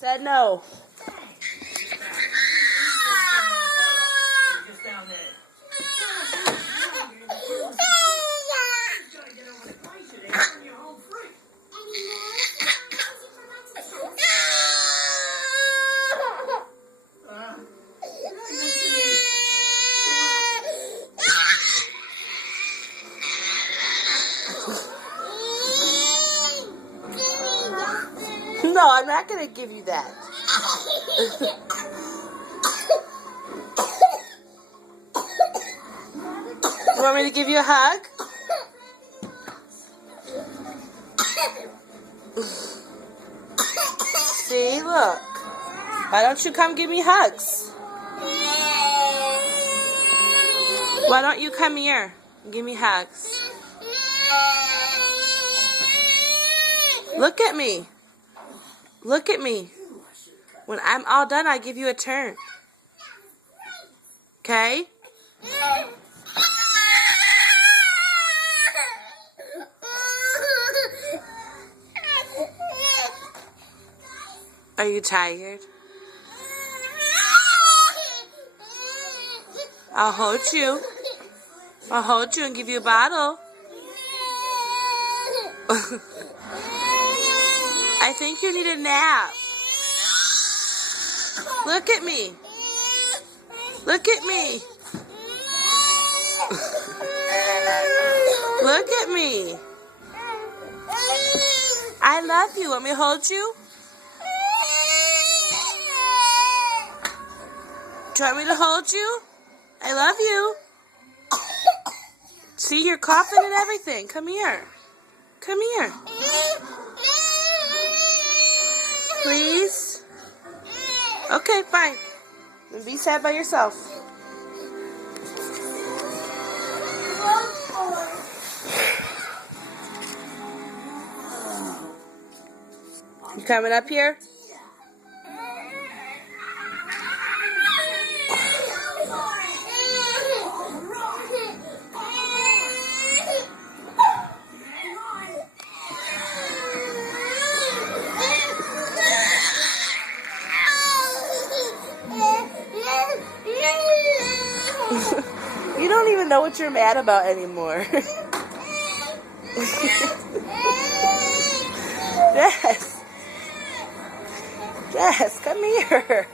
Said no. No, I'm not going to give you that. You want me to give you a hug? See, look. Why don't you come give me hugs? Why don't you come here and give me hugs? Look at me. Look at me. When I'm all done, I give you a turn. Okay? Are you tired? I'll hold you. I'll hold you and give you a bottle. I think you need a nap. Look at me. Look at me. Look at me. I love you. Want me to hold you? Do you want me to hold you? I love you. See, you're coughing and everything. Come here. Come here. Please? Okay, fine. Then be sad by yourself. You coming up here? You don't even know what you're mad about anymore. Jess. Jess, come here.